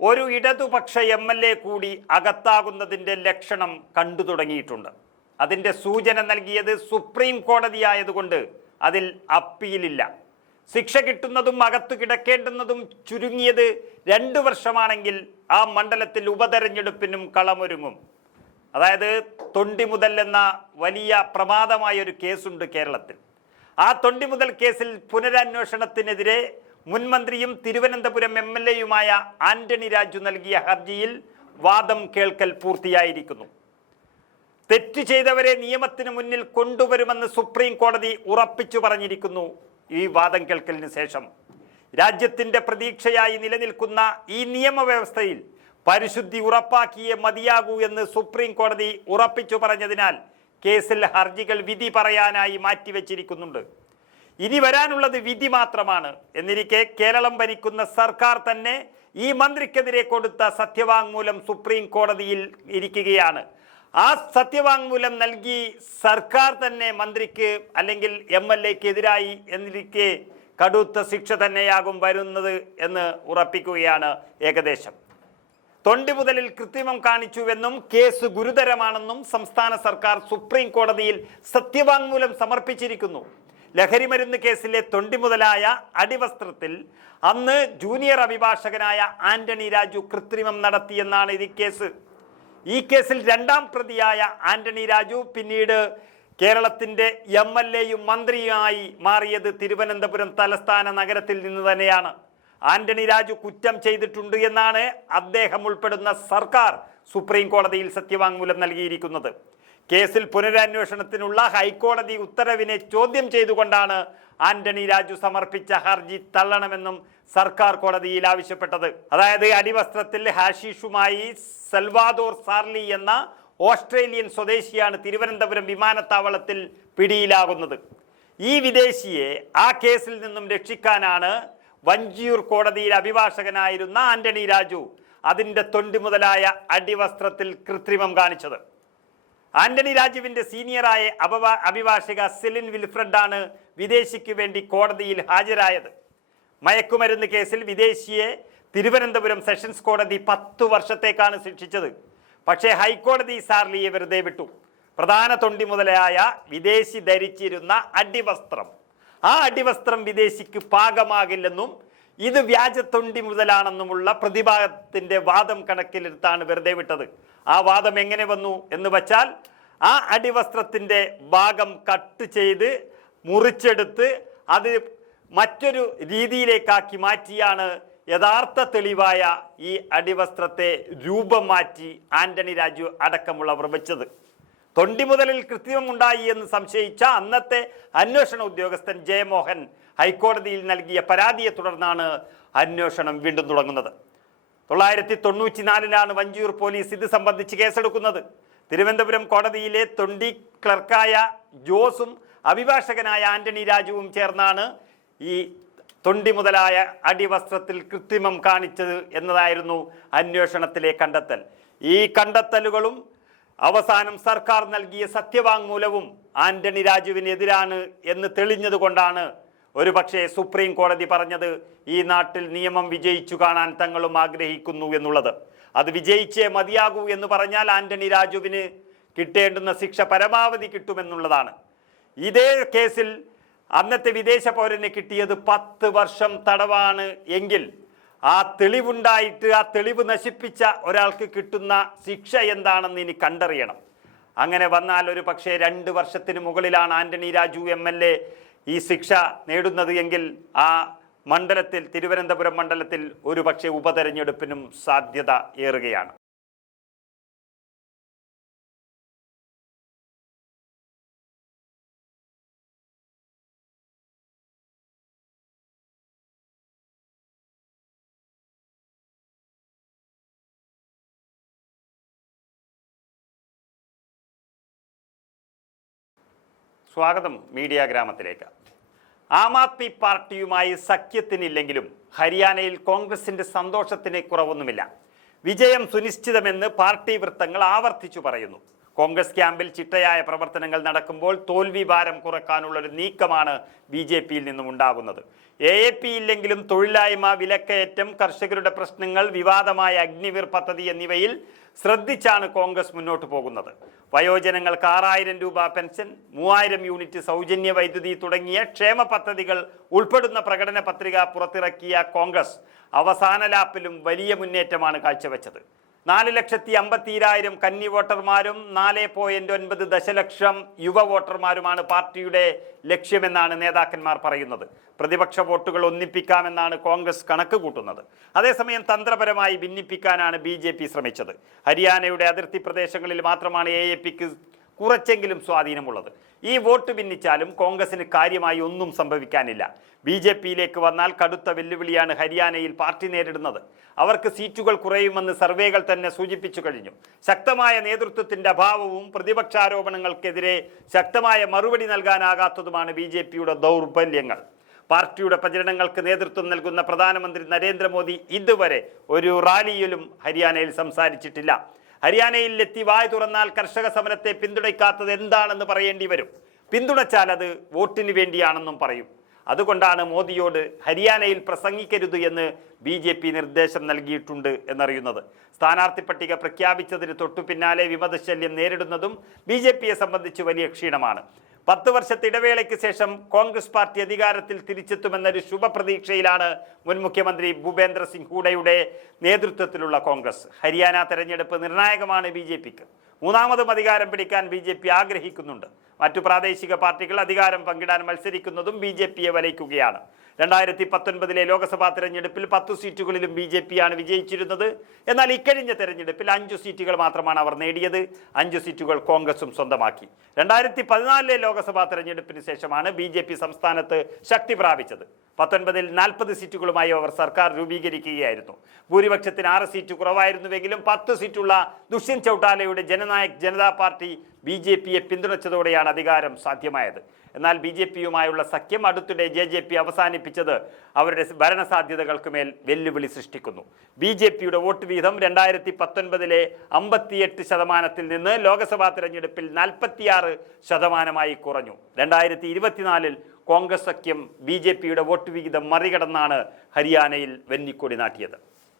ഒരു ഇടതുപക്ഷ M L A കൂടി അകത്താകുന്നതിന്റെ ലക്ഷണം കണ്ടു തുടങ്ങിയിട്ടുണ്ട്. അതിന്റെ സൂചന നൽകിയത് സുപ്രീം കോടതിയായതുകൊണ്ട് അതിൽ അപ്പീലില്ല. ശിക്ഷ കിട്ടുന്നതും അകത്തു കിടക്കേണ്ടുന്നതും ചുരുങ്ങിയത് രണ്ടു വർഷമാണെങ്കിൽ ആ മണ്ഡലത്തിൽ ഉപതെരഞ്ഞെടുപ്പിനും കളമൊരുങ്ങും. അതായത് തൊണ്ടി മുതൽ എന്ന വലിയ പ്രമാദമായ ഒരു കേസുണ്ട് കേരളത്തിൽ. ആ തൊണ്ടി മുതൽ കേസിൽ പുനരന്വേഷണത്തിനെതിരെ മുൻമന്ത്രിയും തിരുവനന്തപുരം എം എൽ എയുമായ ആന്റണി രാജു നൽകിയ ഹർജിയിൽ വാദം കേൾക്കൽ പൂർത്തിയായിരിക്കുന്നു. തെറ്റ് ചെയ്തവരെ നിയമത്തിന് മുന്നിൽ കൊണ്ടുവരുമെന്ന് സുപ്രീം കോടതി ഉറപ്പിച്ചു പറഞ്ഞിരിക്കുന്നു ഈ വാദം കേൾക്കലിന് ശേഷം. രാജ്യത്തിന്റെ പ്രതീക്ഷയായി നിലനിൽക്കുന്ന ഈ നിയമവ്യവസ്ഥയിൽ പരിശുദ്ധി ഉറപ്പാക്കിയേ മതിയാകൂ എന്ന് സുപ്രീം കോടതി ഉറപ്പിച്ചു പറഞ്ഞതിനാൽ കേസിൽ ഹർജികൾ വിധി പറയാനായി മാറ്റിവെച്ചിരിക്കുന്നുണ്ട്. ഇനി വരാനുള്ളത് വിധി മാത്രമാണ്. എന്നിരിക്കെ കേരളം ഭരിക്കുന്ന സർക്കാർ തന്നെ ഈ മന്ത്രിക്കെതിരെ കൊടുത്ത സത്യവാങ്മൂലം സുപ്രീം കോടതിയിൽ ഇരിക്കുകയാണ്. ആ സത്യവാങ്മൂലം നൽകി സർക്കാർ തന്നെ മന്ത്രിക്ക് അല്ലെങ്കിൽ എം എൽ എക്ക് എതിരായി എന്നിരിക്കെ കടുത്ത ശിക്ഷ തന്നെയാകും വരുന്നത് എന്ന് ഉറപ്പിക്കുകയാണ് ഏകദേശം. തൊണ്ടി മുതലിൽ കൃത്രിമം കാണിച്ചുവെന്നും കേസ് ഗുരുതരമാണെന്നും സംസ്ഥാന സർക്കാർ സുപ്രീം കോടതിയിൽ സത്യവാങ്മൂലം സമർപ്പിച്ചിരിക്കുന്നു. ലഹരിമരുന്ന് കേസിലെ തൊണ്ടി മുതലായ അടിവസ്ത്രത്തിൽ അന്ന് ജൂനിയർ അഭിഭാഷകനായ ആന്റണി രാജു കൃത്രിമം നടത്തിയെന്നാണ് ഈ കേസ്. ഈ കേസിൽ രണ്ടാം പ്രതിയായ ആന്റണി രാജു പിന്നീട് കേരളത്തിന്റെ എം എൽ എയും മന്ത്രിയുമായി മാറിയത് തിരുവനന്തപുരം തലസ്ഥാന നഗരത്തിൽ നിന്ന് തന്നെയാണ്. ആന്റണി രാജു കുറ്റം ചെയ്തിട്ടുണ്ട് എന്നാണ് അദ്ദേഹം ഉൾപ്പെടുന്ന സർക്കാർ സുപ്രീം കോടതിയിൽ സത്യവാങ്മൂലം നൽകിയിരിക്കുന്നത്. കേസിൽ പുനരന്വേഷണത്തിനുള്ള ഹൈക്കോടതി ഉത്തരവിനെ ചോദ്യം ചെയ്തുകൊണ്ടാണ് ആന്റണി രാജു സമർപ്പിച്ച ഹർജി തള്ളണമെന്നും സർക്കാർ കോടതിയിൽ ആവശ്യപ്പെട്ടത്. അതായത് അടിവസ്ത്രത്തിൽ ഹാഷിഷുമായി സെൽവാദോർ സാർലി എന്ന ഓസ്ട്രേലിയൻ സ്വദേശിയാണ് തിരുവനന്തപുരം വിമാനത്താവളത്തിൽ പിടിയിലാകുന്നത്. ഈ വിദേശിയെ ആ കേസിൽ നിന്നും രക്ഷിക്കാനാണ് വഞ്ചിയൂർ കോടതിയിൽ അഭിഭാഷകനായിരുന്ന ആന്റണി രാജു അതിന്റെ തൊണ്ടി മുതലായ അടിവസ്ത്രത്തിൽ കൃത്രിമം കാണിച്ചത്. ആന്റണി രാജുവിന്റെ സീനിയറായ അപവ അഭിഭാഷക സെലിൻ വിൽഫ്രഡാണ് വിദേശിക്ക് വേണ്ടി കോടതിയിൽ ഹാജരായത്. മയക്കുമരുന്ന് കേസിൽ വിദേശിയെ തിരുവനന്തപുരം സെഷൻസ് കോടതി പത്തു വർഷത്തേക്കാണ് ശിക്ഷിച്ചത്. പക്ഷേ ഹൈക്കോടതി സാർലിയെ വെറുതെ വിട്ടു. പ്രധാന തൊണ്ടി മുതലായ വിദേശി ധരിച്ചിരുന്ന അടിവസ്ത്രം. ആ അടിവസ്ത്രം വിദേശിക്ക് പാകമാകില്ലെന്നും ഇത് വ്യാജ തൊണ്ടി മുതലാണെന്നുമുള്ള പ്രതിഭാഗത്തിന്റെ വാദം കണക്കിലെടുത്താണ് വെറുതെ വിട്ടത്. ആ വാദം എങ്ങനെ വന്നു എന്ന് വച്ചാൽ ആ അടിവസ്ത്രത്തിന്റെ ഭാഗം കട്ട് ചെയ്ത് മുറിച്ചെടുത്ത് അത് മറ്റൊരു രീതിയിലേക്കാക്കി മാറ്റിയാണ് യഥാർത്ഥ തെളിവായ ഈ അടിവസ്ത്രത്തെ രൂപം മാറ്റി ആന്റണി രാജു അടക്കമുള്ളവർ വെച്ചത്. തൊണ്ടി മുതലിൽ കൃത്രിമം ഉണ്ടായി എന്ന് സംശയിച്ച അന്നത്തെ അന്വേഷണ ഉദ്യോഗസ്ഥൻ ജയമോഹൻ ഹൈക്കോടതിയിൽ നൽകിയ പരാതിയെ തുടർന്നാണ് അന്വേഷണം വീണ്ടും തുടങ്ങുന്നത്. തൊള്ളായിരത്തി തൊണ്ണൂറ്റിനാലിലാണ് വഞ്ചിയൂർ പോലീസ് ഇത് സംബന്ധിച്ച് കേസെടുക്കുന്നത്. തിരുവനന്തപുരം കോടതിയിലെ തൊണ്ടി ക്ലർക്കായ ജോസും അഭിഭാഷകനായ ആന്റണി രാജുവും ചേർന്നാണ് ഈ തൊണ്ടി മുതലായ അടിവസ്ത്രത്തിൽ കൃത്രിമം കാണിച്ചത് എന്നതായിരുന്നു അന്വേഷണത്തിലെ കണ്ടെത്തൽ. ഈ കണ്ടെത്തലുകളും അവസാനം സർക്കാർ നൽകിയ സത്യവാങ്മൂലവും ആന്റണി രാജുവിനെതിരാണ് എന്ന് തെളിഞ്ഞതുകൊണ്ടാണ് ഒരുപക്ഷെ സുപ്രീം കോടതി പറഞ്ഞത് ഈ നാട്ടിൽ നിയമം വിജയിച്ചു കാണാൻ തങ്ങളും ആഗ്രഹിക്കുന്നു എന്നുള്ളത്. അത് വിജയിച്ചേ മതിയാകൂ എന്ന് പറഞ്ഞാൽ ആന്റണി രാജുവിന് കിട്ടേണ്ടുന്ന ശിക്ഷ പരമാവധി കിട്ടുമെന്നുള്ളതാണ്. ഇതേ കേസിൽ അന്നത്തെ വിദേശ പൗരന് കിട്ടിയത് പത്ത് വർഷം തടവാണ് എങ്കിൽ ആ തെളിവുണ്ടായിട്ട് ആ തെളിവ് നശിപ്പിച്ച ഒരാൾക്ക് കിട്ടുന്ന ശിക്ഷ എന്താണെന്ന് ഇനി കണ്ടറിയണം. അങ്ങനെ വന്നാൽ ഒരു പക്ഷേ രണ്ട് വർഷത്തിന് മുകളിലാണ് Antony Raju M L A ഈ ശിക്ഷ നേടുന്നത് എങ്കിൽ ആ മണ്ഡലത്തിൽ തിരുവനന്തപുരം മണ്ഡലത്തിൽ ഒരുപക്ഷെ ഉപതെരഞ്ഞെടുപ്പിനും സാധ്യത ഏറുകയാണ്. സ്വാഗതം മീഡിയ ഗ്രാമത്തിലേക്ക്. ആം ആദ്മി പാർട്ടിയുമായി സഖ്യത്തിനില്ലെങ്കിലും ഹരിയാനയിൽ കോൺഗ്രസിന്റെ സന്തോഷത്തിന് കുറവൊന്നുമില്ല. വിജയം സുനിശ്ചിതമെന്ന് പാർട്ടി വൃത്തങ്ങൾ ആവർത്തിച്ചു പറയുന്നു. കോൺഗ്രസ് ക്യാമ്പിൽ ചിട്ടയായ പ്രവർത്തനങ്ങൾ നടക്കുമ്പോൾ തോൽവി ഭാരം കുറക്കാനുള്ള ഒരു നീക്കമാണ് ബി ജെ പിയിൽ നിന്നും ഉണ്ടാകുന്നത് എ എ പി ഇല്ലെങ്കിലും തൊഴിലായ്മ വിലക്കയറ്റം കർഷകരുടെ പ്രശ്നങ്ങൾ വിവാദമായ അഗ്നിവീർ പദ്ധതി എന്നിവയിൽ ശ്രദ്ധിച്ചാണ് കോൺഗ്രസ് മുന്നോട്ട് പോകുന്നത്. വയോജനങ്ങൾക്ക് ആറായിരം രൂപ പെൻഷൻ മൂവായിരം യൂണിറ്റ് സൗജന്യ വൈദ്യുതി തുടങ്ങിയ ക്ഷേമ പദ്ധതികൾ ഉൾപ്പെടുന്ന പ്രകടന പത്രിക പുറത്തിറക്കിയ കോൺഗ്രസ് അവസാന ലാപ്പിലും വലിയ മുന്നേറ്റമാണ് കാഴ്ചവെച്ചത്. നാല് ലക്ഷത്തി അമ്പത്തിരായിരം കന്നി വോട്ടർമാരും നാല് പോയിന്റ് ഒൻപത് ദശലക്ഷം യുവ വോട്ടർമാരുമാണ് പാർട്ടിയുടെ ലക്ഷ്യമെന്നാണ് നേതാക്കന്മാർ പറയുന്നത്. പ്രതിപക്ഷ വോട്ടുകൾ ഒന്നിപ്പിക്കാമെന്നാണ് കോൺഗ്രസ് കണക്ക് കൂട്ടുന്നത്. അതേസമയം തന്ത്രപരമായി ഭിന്നിപ്പിക്കാനാണ് ബി ജെ പി ശ്രമിച്ചത്. ഹരിയാനയുടെ അതിർത്തി പ്രദേശങ്ങളിൽ മാത്രമാണ് എ എ പിക്ക് കുറച്ചെങ്കിലും സ്വാധീനമുള്ളത്. ഈ വോട്ട് ഭിന്നിച്ചാലും കോൺഗ്രസിന് കാര്യമായി ഒന്നും സംഭവിക്കാനില്ല. ബി ജെ പിയിലേക്ക് വന്നാൽ കടുത്ത വെല്ലുവിളിയാണ് ഹരിയാനയിൽ പാർട്ടി നേരിടുന്നത്. അവർക്ക് സീറ്റുകൾ കുറയുമെന്ന് സർവേകൾ തന്നെ സൂചിപ്പിച്ചു കഴിഞ്ഞു. ശക്തമായ നേതൃത്വത്തിന്റെ അഭാവവും പ്രതിപക്ഷാരോപണങ്ങൾക്കെതിരെ ശക്തമായ മറുപടി നൽകാനാകാത്തതുമാണ് ബി ജെ പിയുടെ ദൗർബല്യങ്ങൾ. പാർട്ടിയുടെ പ്രചരണങ്ങൾക്ക് നേതൃത്വം നൽകുന്ന പ്രധാനമന്ത്രി നരേന്ദ്രമോദി ഇതുവരെ ഒരു റാലിയിലും ഹരിയാനയിൽ സംസാരിച്ചിട്ടില്ല. ഹരിയാനയിൽ എത്തി വായ തുറന്നാൽ കർഷക സമരത്തെ പിന്തുണയ്ക്കാത്തത് എന്താണെന്ന് പറയേണ്ടി വരും. പിന്തുണച്ചാൽ അത് വോട്ടിന് വേണ്ടിയാണെന്നും പറയും. അതുകൊണ്ടാണ് മോദിയോട് ഹരിയാനയിൽ പ്രസംഗിക്കരുത് എന്ന് ബി ജെ പി നിർദ്ദേശം നൽകിയിട്ടുണ്ട് എന്നറിയുന്നത്. സ്ഥാനാർത്ഥി പട്ടിക പ്രഖ്യാപിച്ചതിന് തൊട്ടു പിന്നാലെ വിമതശല്യം നേരിടുന്നതും ബി ജെ പിയെ സംബന്ധിച്ച് വലിയ ക്ഷീണമാണ്. പത്ത് വർഷത്തെ ഇടവേളയ്ക്ക് ശേഷം കോൺഗ്രസ് പാർട്ടി അധികാരത്തിൽ തിരിച്ചെത്തുമെന്നൊരു ശുഭപ്രതീക്ഷയിലാണ് മുൻ മുഖ്യമന്ത്രി ഭൂപേന്ദ്ര സിംഗ് ഹൂഡയുടെ നേതൃത്വത്തിലുള്ള കോൺഗ്രസ്. ഹരിയാന തെരഞ്ഞെടുപ്പ് നിർണായകമാണ് ബി ജെ പിക്ക്. മൂന്നാമതും അധികാരം പിടിക്കാൻ ബി ജെ പി ആഗ്രഹിക്കുന്നുണ്ട്. മറ്റു പ്രാദേശിക പാർട്ടികൾ അധികാരം പങ്കിടാൻ മത്സരിക്കുന്നതും ബി ജെ പിയെ വലയ്ക്കുകയാണ്. രണ്ടായിരത്തി പത്തൊൻപതിലെ ലോക്സഭാ തെരഞ്ഞെടുപ്പിൽ പത്ത് സീറ്റുകളിലും ബി ജെ വിജയിച്ചിരുന്നത്. എന്നാൽ ഇക്കഴിഞ്ഞ തെരഞ്ഞെടുപ്പിൽ അഞ്ചു സീറ്റുകൾ മാത്രമാണ് അവർ നേടിയത്. അഞ്ചു സീറ്റുകൾ കോൺഗ്രസും സ്വന്തമാക്കി. രണ്ടായിരത്തി പതിനാലിലെ ലോക്സഭാ തെരഞ്ഞെടുപ്പിന് ശേഷമാണ് ബി ജെ പി സംസ്ഥാനത്ത് ശക്തി പ്രാപിച്ചത്. പത്തൊൻപതിൽ നാൽപ്പത് സീറ്റുകളുമായി അവർ സർക്കാർ രൂപീകരിക്കുകയായിരുന്നു. ഭൂരിപക്ഷത്തിന് ആറ് സീറ്റ് കുറവായിരുന്നുവെങ്കിലും പത്ത് സീറ്റുള്ള Dushyant ചൌട്ടാലയുടെ Jannayak Janta party B J പിയെ പിന്തുണച്ചതോടെയാണ് അധികാരം സാധ്യമായത്. എന്നാൽ ബി ജെ പിയുമായുള്ള സഖ്യം അടുത്തിടെ ജെ ജെ പി അവസാനിപ്പിച്ചത് അവരുടെ ഭരണസാധ്യതകൾക്ക് മേൽ വെല്ലുവിളി സൃഷ്ടിക്കുന്നു. ബി ജെ പിയുടെ വോട്ട് വീതം രണ്ടായിരത്തി പത്തൊൻപതിലെ അമ്പത്തിയെട്ട് ശതമാനത്തിൽ നിന്ന് ലോക്സഭാ തെരഞ്ഞെടുപ്പിൽ നാൽപ്പത്തിയാറ് ശതമാനമായി കുറഞ്ഞു. രണ്ടായിരത്തി ഇരുപത്തിനാലിൽ കോൺഗ്രസ് സഖ്യം ബി ജെ പിയുടെ വോട്ട് വിഹിതം മറികടന്നാണ് ഹരിയാനയിൽ വെന്നിക്കൊടി നാട്ടിയത്.